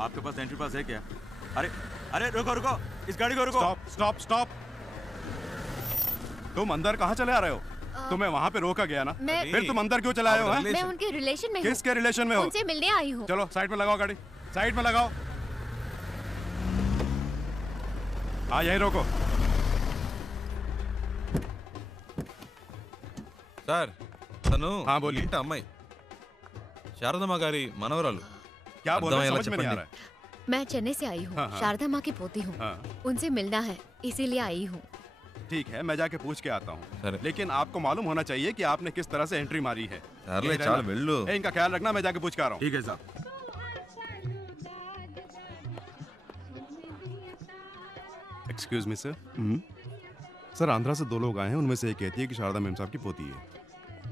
आपके पास एंट्री पास है क्या? अरे अरे रुको रुको, इस गाड़ी को रुको। Stop stop stop. तुम अंदर कहाँ चले आ रहे हो? तुम्हें वहाँ पे रोका गया ना, फिर तुम अंदर क्यों चले आए हो? मैं उनके रिलेशन में हूँ। किसके रिलेशन में हो? उनसे मिलने आई हूँ। चलो साइड में लगाओ गाड़ी, साइड में लगाओ। हाँ यही रोको। సార్ తను हाँ बोलिए। ఇంటి అమ్మాయి శారదమ్మ గారి మనవరాలు. क्या बोल रहे हो? అర్థమయ్యేలా समझ में नहीं आ చెప్పండి. रहा है। मैं चेन्नई से आई हूँ। हाँ, हाँ। शारदा माँ की पोती हूँ। हाँ। उनसे मिलना है, इसीलिए आई हूँ। ठीक है, मैं जाके पूछ के आता हूँ। సరే लेकिन आपको मालूम होना चाहिए कि आपने किस तरह से एंट्री मारी है। సర్లే यही చాలు रहना। వెళ్ళు. ए, इनका ख्याल रखना, मैं जाके पूछ के आ रहा हूँ। ठीक है साहब। Excuse me sir. Sir Andhra से 2 लोग आए हैं, उनमें से एक कहती है कि शारदा मैम साहब की पोती है।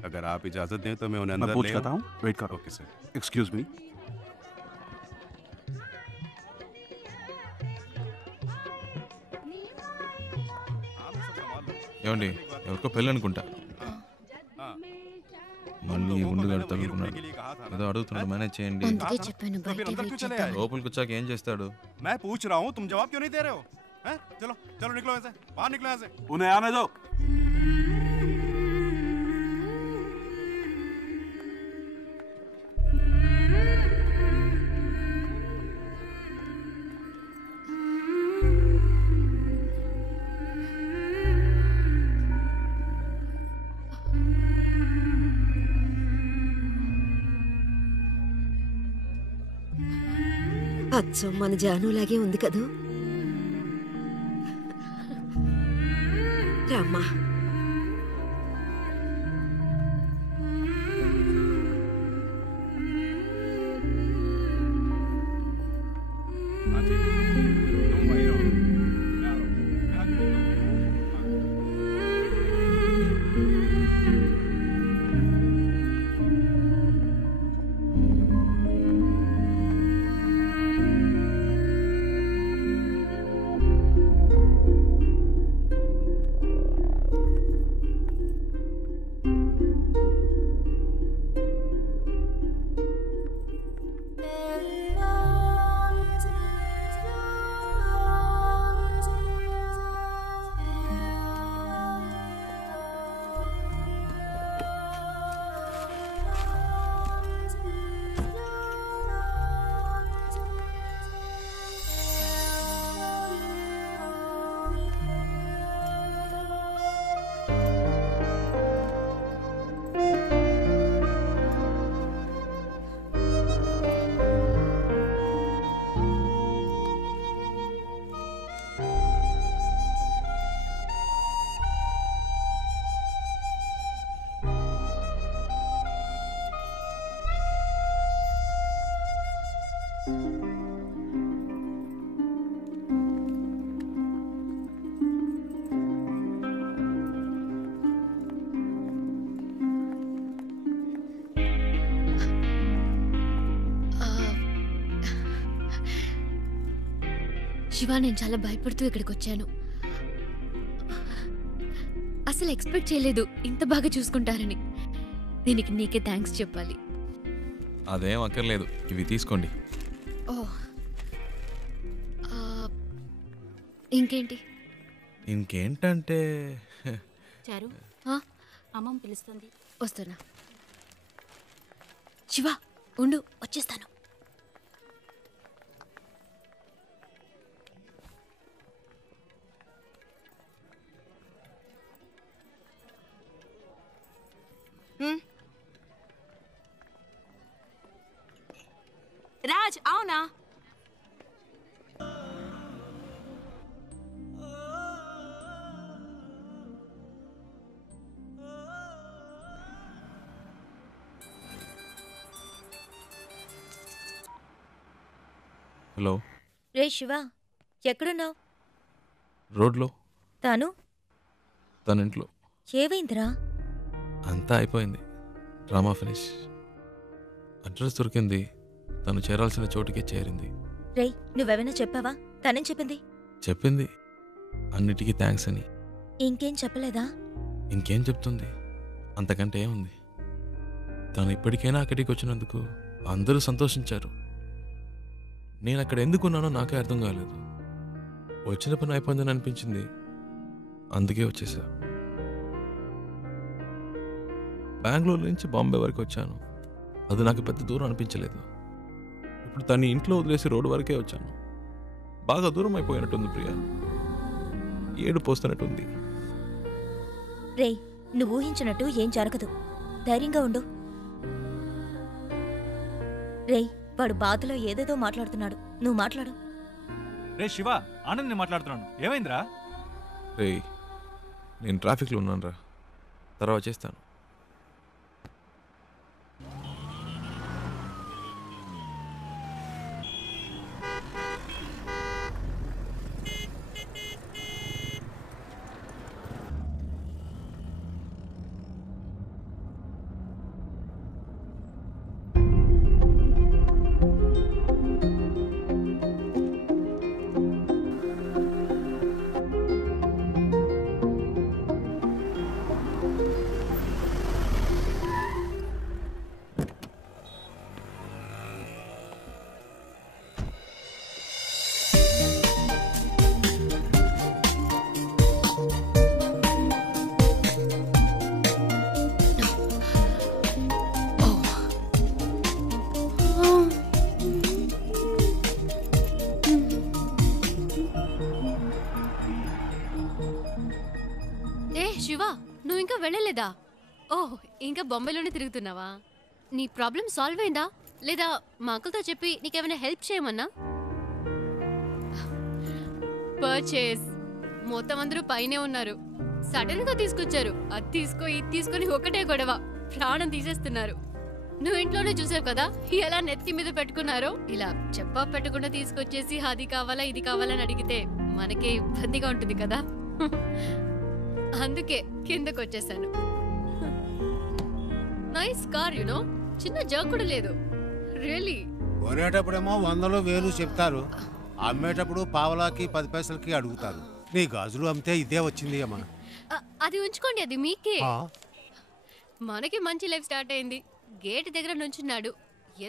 अगर आप इजाजत दें तो मैं उन्हें अंदर मैं पूछ ले करता आऊं? हूँ, वेट करो। Okay sir. Excuse me. ఏమండి ఎవరికో పెళ్ళి అనుకుంటా. మళ్ళీ ఉండుగాడు తగులుకున్నాడు. ఏదో అడుగుతున్నాడు, మేనేజ్ చేయండి. అందుకే చెప్పాను तो फिर బయట अंदर వెయిట్ क्यों चले చేద్దాం. आए? లోపలికి వచ్చాక ఏం చేస్తాడు? मैं पूछ रहा हूँ, तुम जवाब क्यों नहीं दे रहे हो? हैं? चलो चलो निकलो यहाँ से, बाहर निकलो यहाँ से। उन्हें आने दो। అచ్చం మన జానులాగే ఉంది కదూ. రామ్మా. हाँ ठीक है, तुम वहीं रहो, मैं आ रहा हूँ। मैं आके मिलता हूँ। శివ, నేను చాలా భయపడుతూ ఇక్కడికి వచ్చాను. అసలు ఎక్స్పెక్ట్ చేయలేదు ఇంత బాగా చూసుకుంటారని. దీనికి నీకే థ్యాంక్స్ చెప్పాలి. అదేం అక్కర్లేదు, ఇవి తీసుకోండి. ఓ, ఇంకేంటి? ఇంకేంటంటే చారు, అమ్మమ్మ పిలుస్తుంది. వస్తున్నా. శివ ఉండు, వచ్చేస్తాను. రాజ్, అవునా? హలో. రే శివ, ఎక్కడున్నావు? రోడ్లో. తాను తన ఇంట్లో. ఏవైందిరా? అంతా అయిపోయింది, డ్రామా ఫినిష్. అడ్రస్ దొరికింది, తను చేరాల్సిన చోటుకే చేరింది. రేయ్, నువ్వేమైనా చెప్పావా? తనేం చెప్పింది? చెప్పింది అన్నిటికీ థ్యాంక్స్ అని. ఇంకేం చెప్పలేదా? ఇంకేం చెప్తుంది, అంతకంటే ఏముంది. తను ఇప్పటికైనా అక్కడికి వచ్చినందుకు అందరూ సంతోషించారు. నేను అక్కడ ఎందుకున్నానో నాకే అర్థం కాలేదు. వచ్చిన పని అయిపోయిందని అనిపించింది, అందుకే వచ్చేసా. బెంగళూరు నుంచి బాంబే వరకు వచ్చాను. అది నాకు పెద్ద దూరం అనిపించలేదు. ఇప్పుడు తన్ని ఇంట్లో వదిలేసి రోడ్డు వరకే వచ్చాను. బాగా దూరం అయిపోయినట్టుంది ప్రియా. ఏడు పోస్తున్నట్టుంది. రేయ్, నువ్వు ఊహించినట్టు ఏం జరగదు. ధైర్యంగా ఉండు. రేయ్, వాడు బాధలో ఏదేదో మాట్లాడుతున్నాడు. నువ్వు మాట్లాడు. రే శివ, ఆనంద్ నేను మాట్లాడుతున్నాను. ఏమైందిరా? రేయ్, నేను ట్రాఫిక్లో ఉన్నాను రా, తర్వాత చేస్తాను. శివ, నువ్వు ఇంకా వెళ్ళలేదా? ఓహ్, ఇంకా బొంబాయిలోనే తిరుగుతున్నావా? నీ ప్రాబ్లం సాల్వ్ అయిందా లేదా? మా అంకుల్తో చెప్పి నీకేమైనా హెల్ప్ చేయమన్నా? పర్చేస్ మొత్తం అందరూ పైనే ఉన్నారు. సడన్ గా తీసుకొచ్చారు. అది తీసుకో, ఇది తీసుకొని ఒకటే గొడవ. ప్రాణం తీసేస్తున్నారు. నువ్వు ఇంట్లోనే చూసావు కదా ఎలా నెత్తి మీద పెట్టుకున్నారో. ఇలా చెప్పా పెట్టకుండా తీసుకొచ్చేసి అది కావాలా ఇది కావాలని అడిగితే మనకే ఇబ్బందిగా ఉంటుంది కదా. అందుకే కిందకు వచ్చేసాను. Nice car, you know. చిన్న జర్క్ కూడా లేదు. రియలీ. కొనేటప్పుడేమో 100 1000 చెప్తారు, అమ్మేటప్పుడు పావలాకి 10 పైసలకి అడుగుతారు. నీ గాజులు అమ్మితే ఇదే వచ్చింది అమ్మా. అది ఉంచుకోండి, అది మీకే. మనకి మంచి లైఫ్ స్టార్ట్ అయింది. గేట్ దగ్గర నుంచున్నాడు.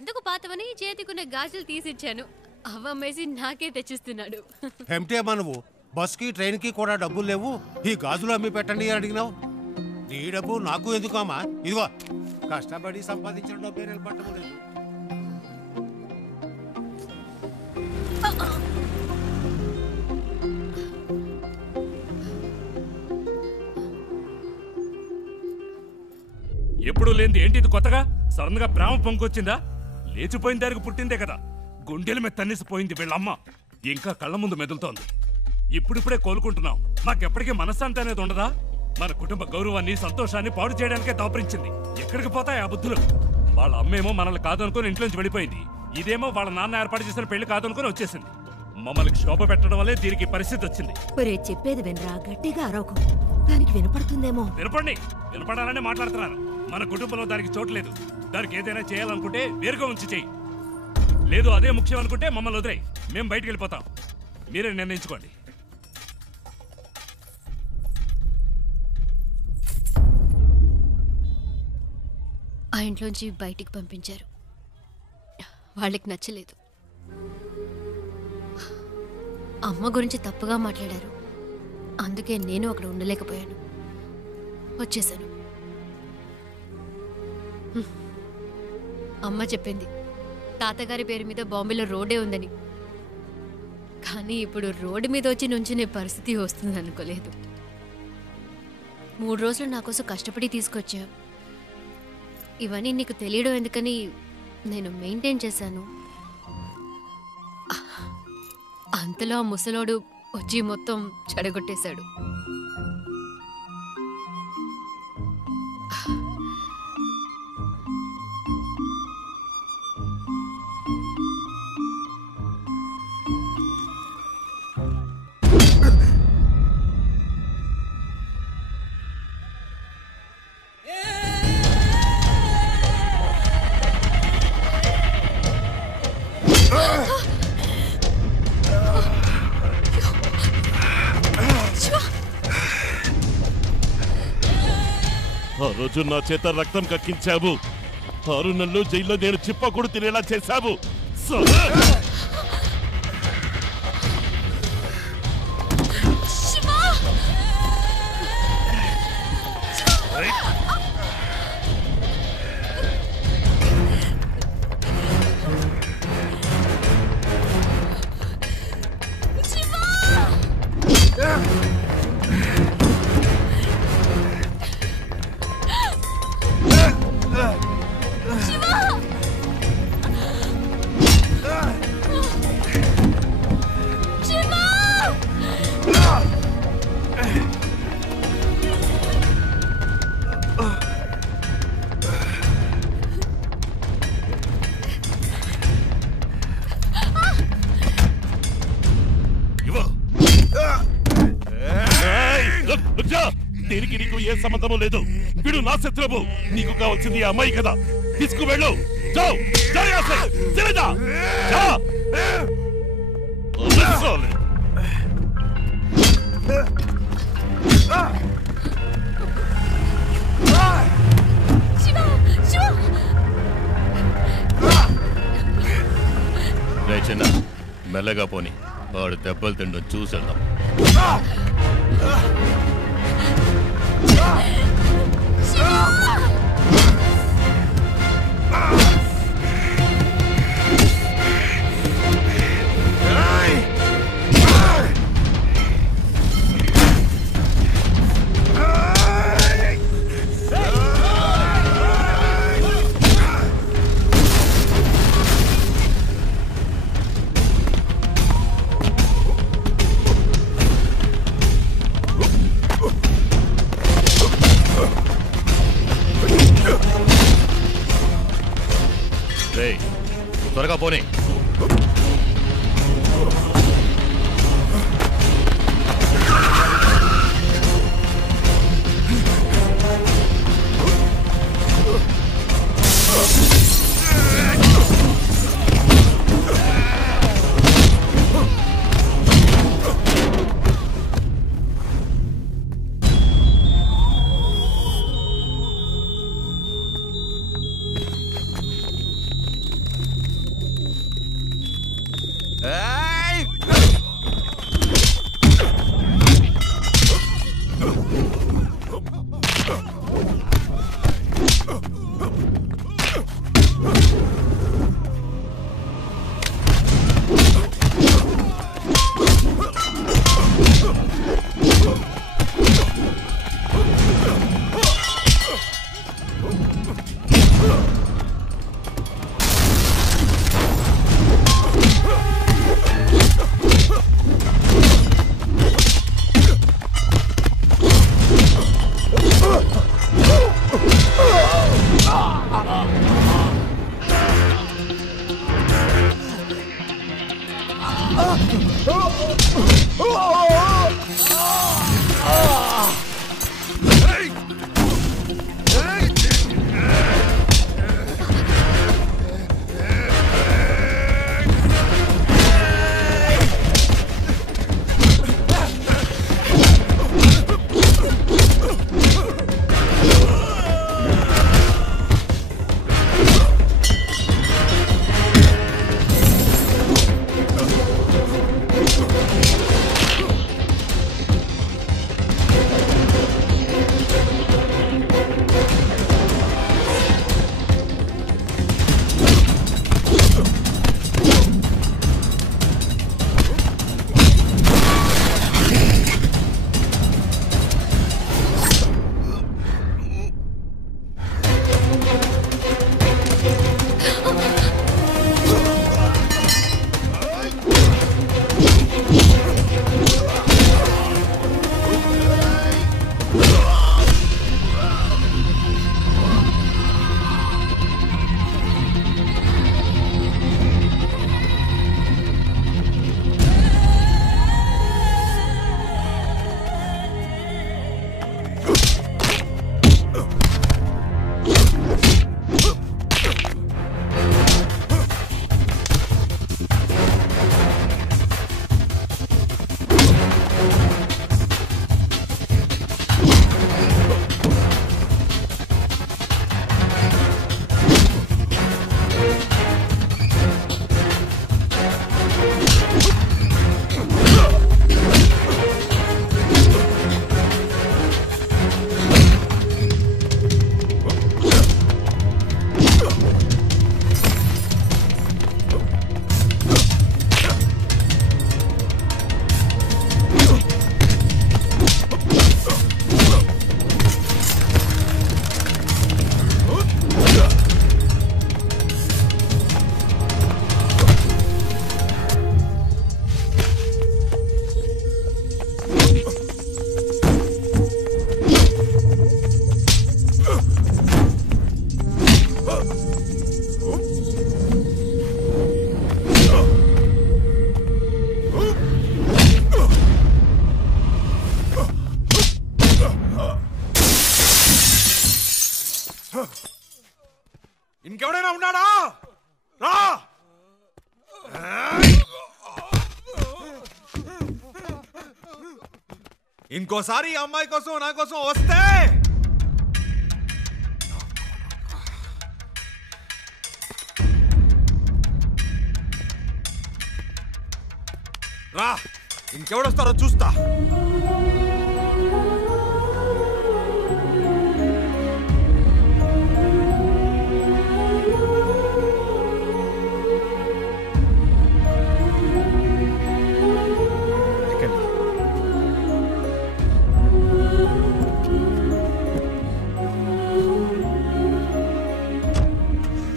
ఎందుకు పాతవని చేతికున్న గాజులు తీసిచ్చాను. అవ్వమ్మేసి నాకే తెచ్చిస్తున్నాడు. ఏమిటి అమ్మా నువ్వు? బస్కి ట్రైన్కి కూడా డబ్బులు లేవు, ఈ గాజులు అమ్మి పెట్టండి అని అడిగినావు. నీ డబ్బు నాకు ఎందుకు అమ్మా? ఇదిగో కష్టపడి సంపాదించిన డబ్బే నిలబట్టము లేదు. ఎప్పుడు లేనిది ఏంటి ఇది కొత్తగా? సడన్ గా ప్రేమ పొంగొచ్చిందా? లేచిపోయిన దానికి పుట్టిందే కదా. గుండెల మీద తన్నేసిపోయింది వీళ్ళమ్మ. ఇంకా కళ్ళ ముందు మెదులుతోంది. ఇప్పుడిప్పుడే కోలుకుంటున్నాం. మాకెప్పటికీ మనశ్శాంతి అనేది ఉండదా? మన కుటుంబ గౌరవాన్ని సంతోషాన్ని పాడు చేయడానికే దాపరించింది. ఎక్కడికి పోతాయి ఆ బుద్ధులు? వాళ్ళ అమ్మేమో మనల్ని కాదనుకుని ఇంట్లోంచి వెళ్ళిపోయింది. ఇదేమో వాళ్ళ నాన్న ఏర్పాటు చేసిన పెళ్లి కాదనుకుని వచ్చేసింది. మమ్మల్ని శోభ పెట్టడం వల్లే దీనికి పరిస్థితి వచ్చింది. చెప్పేది వినరా, గట్టిగా అరవకు. దానికి వినపడుతుందేమో. వినపండి, వినపడాలని మాట్లాడుతున్నాను. మన కుటుంబంలో దానికి చోటు లేదు. దానికి ఏదైనా చేయాలనుకుంటే వేరుగా ఉంచి చెయ్యి. లేదు అదే ముఖ్యం అనుకుంటే మమ్మల్ని వదిలేయి. మేము బయటికి వెళ్ళిపోతాం. మీరే నిర్ణయించుకోండి. ఆ ఇంట్లోంచి బయటికి పంపించారు. వాళ్ళకి నచ్చలేదు. అమ్మ గురించి తప్పుగా మాట్లాడారు. అందుకే నేను అక్కడ ఉండలేకపోయాను. వచ్చేసాను. అమ్మ చెప్పింది తాతగారి పేరు మీద బాంబేలో రోడ్డే ఉందని. కానీ ఇప్పుడు రోడ్డు మీద వచ్చి నుంచునే పరిస్థితి వస్తుంది అనుకోలేదు. 3 రోజులు నా కోసం కష్టపడి తీసుకొచ్చా. ఇవన్నీ నీకు తెలియడం ఎందుకని నేను మెయింటైన్ చేశాను. అంతలో ఆ ముసలోడు వచ్చి మొత్తం చెడగొట్టేశాడు. ఆ రోజు నా చేత రక్తం కక్కించావు. 6 నెలలు జైల్లో నేను చిప్పకూడు తినేలా చేశావు. ఏ సంబంధము లేదు. వీడు నా శత్రువు. నీకు కావాల్సింది ఆ అమ్మాయి కదా, తీసుకువెళ్ళు. जाओ जा यहाँ से, चले जा, जा। రే చిన్న, మెల్లగా పోని, వాడు దెబ్బలు తిండు చూసేద్దాం. త్వరగా పోనీ. ఇంకెవడైనా ఉన్నాడా? రా. ఇంకోసారి ఈ అమ్మాయి కోసం నా కోసం వస్తే రా, ఇంకెవడొస్తారో చూస్తా.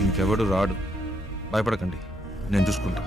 ఇంకెవడు రాడు, భయపడకండి, నేను చూసుకుంటా.